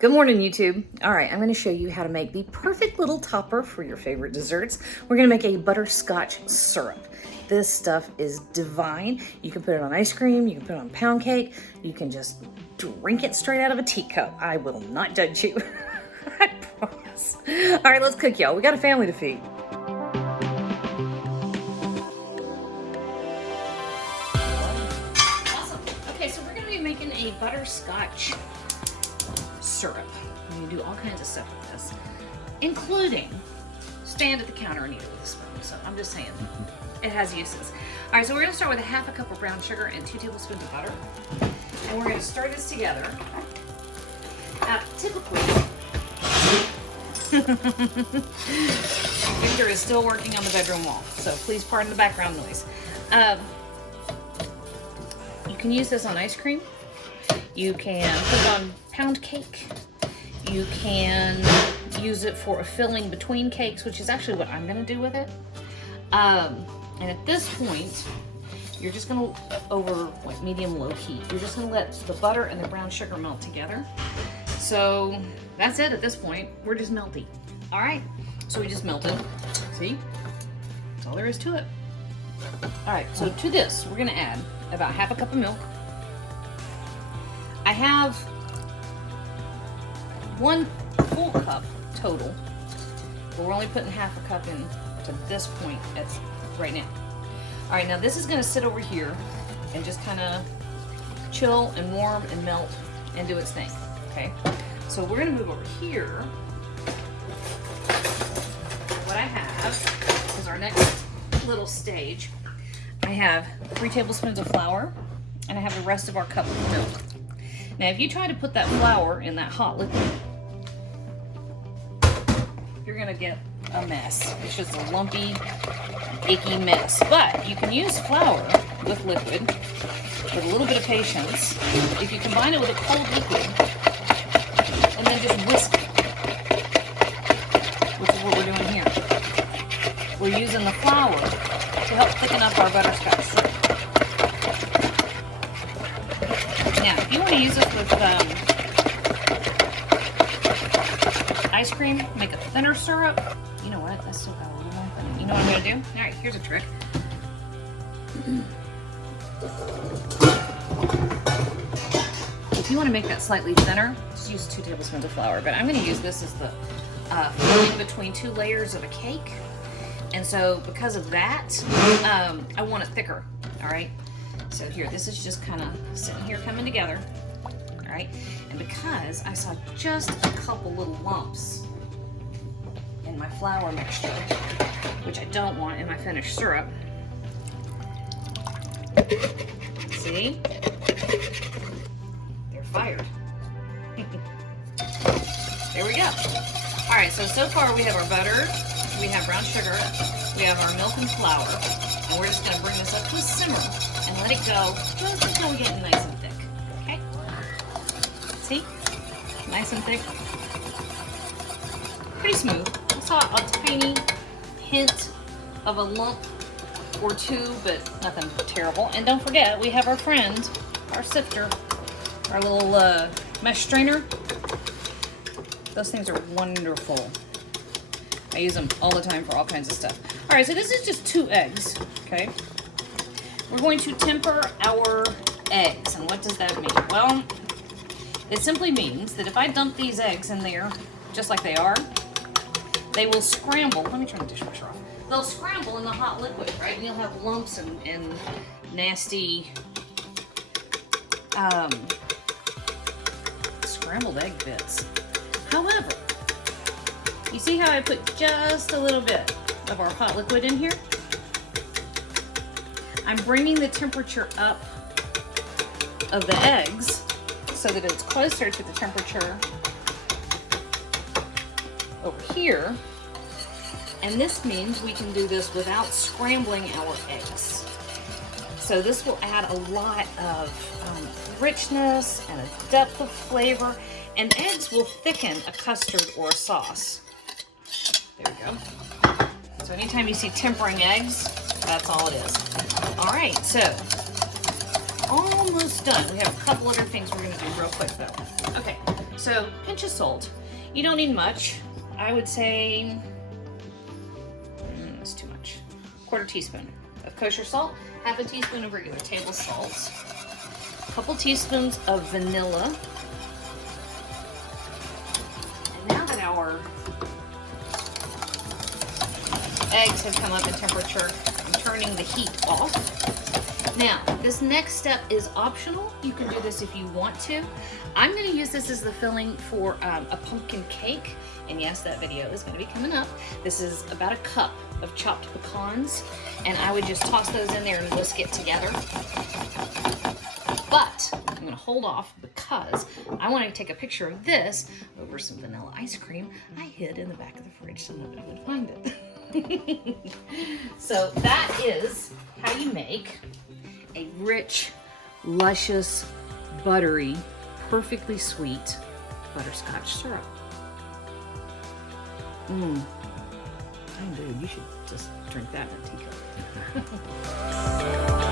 Good morning, YouTube. All right, I'm going to show you how to make the perfect little topper for your favorite desserts. We're going to make a butterscotch syrup. This stuff is divine. You can put it on ice cream, you can put it on pound cake, you can just drink it straight out of a teacup. I will not judge you. I promise. All right, let's cook, y'all. We got a family to feed. Awesome. Okay, so we're going to be making a butterscotch syrup. You can do all kinds of stuff with this, including stand at the counter and eat it with a spoon. So I'm just saying, it has uses. All right, so we're gonna start with a half a cup of brown sugar and 2 tablespoons of butter. And we're gonna stir this together. Typically, Victor is still working on the bedroom wall, so please pardon the background noise. You can use this on ice cream. You can put it on pound cake. You can use it for a filling between cakes, which is actually what I'm gonna do with it. And at this point, you're just gonna, over like medium-low heat, you're just gonna let the butter and the brown sugar melt together. So that's it at this point. We're just melting. All right, so we just melted. See? That's all there is to it. All right, so to this, we're gonna add about half a cup of milk. I have 1 full cup total, but we're only putting half a cup in to this point right now. All right, now this is gonna sit over here and just kind of chill and warm and melt and do its thing, okay? So we're gonna move over here. What I have is our next little stage. I have 3 tablespoons of flour, and I have the rest of our cup of milk. Now, if you try to put that flour in that hot liquid, you're gonna get a mess. It's just a lumpy, icky mess. But you can use flour with liquid with a little bit of patience. If you combine it with a cold liquid and then just whisk it, which is what we're doing here. We're using the flour to help thicken up our butterscotch syrup. Now, if you want to use this with ice cream, make a thinner syrup. You know what? That's still got a little more thinner. You know what I'm going to do? All right, here's a trick. If you want to make that slightly thinner, just use 2 tablespoons of flour. But I'm going to use this as the filling between 2 layers of a cake. And so because of that, I want it thicker. All right. So here, this is just kind of sitting here coming together, all right? And because I saw just a couple little lumps in my flour mixture, which I don't want in my finished syrup, see? They're fired. There we go. All right, so far we have our butter, we have brown sugar, we have our milk and flour, and we're just gonna bring this up to a simmer and let it go just until we get it nice and thick, okay? See? Nice and thick. Pretty smooth. I saw a tiny hint of a lump or 2, but nothing terrible. And don't forget, we have our friend, our sifter, our little mesh strainer. Those things are wonderful. I use them all the time for all kinds of stuff. All right, so this is just 2 eggs, okay? We're going to temper our eggs, and what does that mean? Well, it simply means that if I dump these eggs in there, just like they are, they will scramble. Let me turn the dishwasher off. They'll scramble in the hot liquid, right? And you'll have lumps and nasty scrambled egg bits. However, you see how I put just a little bit of our hot liquid in here? I'm bringing the temperature up of the eggs so that it's closer to the temperature over here. And this means we can do this without scrambling our eggs. So this will add a lot of richness and a depth of flavor, and eggs will thicken a custard or a sauce. There we go. So anytime you see tempering eggs, that's all it is. All right, so almost done. We have a couple other things we're gonna do real quick though. Okay, So pinch of salt. You don't need much. I would say, that's too much. 1/4 teaspoon of kosher salt, 1/2 teaspoon of regular table salt, a couple teaspoons of vanilla. And now that our eggs have come up in temperature, I'm turning the heat off. Now, this next step is optional. You can do this if you want to. I'm going to use this as the filling for a pumpkin cake. And yes, that video is going to be coming up. This is about 1 cup of chopped pecans. And I would just toss those in there and whisk it together. But I'm going to hold off because I want to take a picture of this over some vanilla ice cream I hid in the back of the fridge so nobody would find it. So that is how you make a rich, luscious, buttery, perfectly sweet butterscotch syrup. Oh, dude, you should just drink that in a teacup.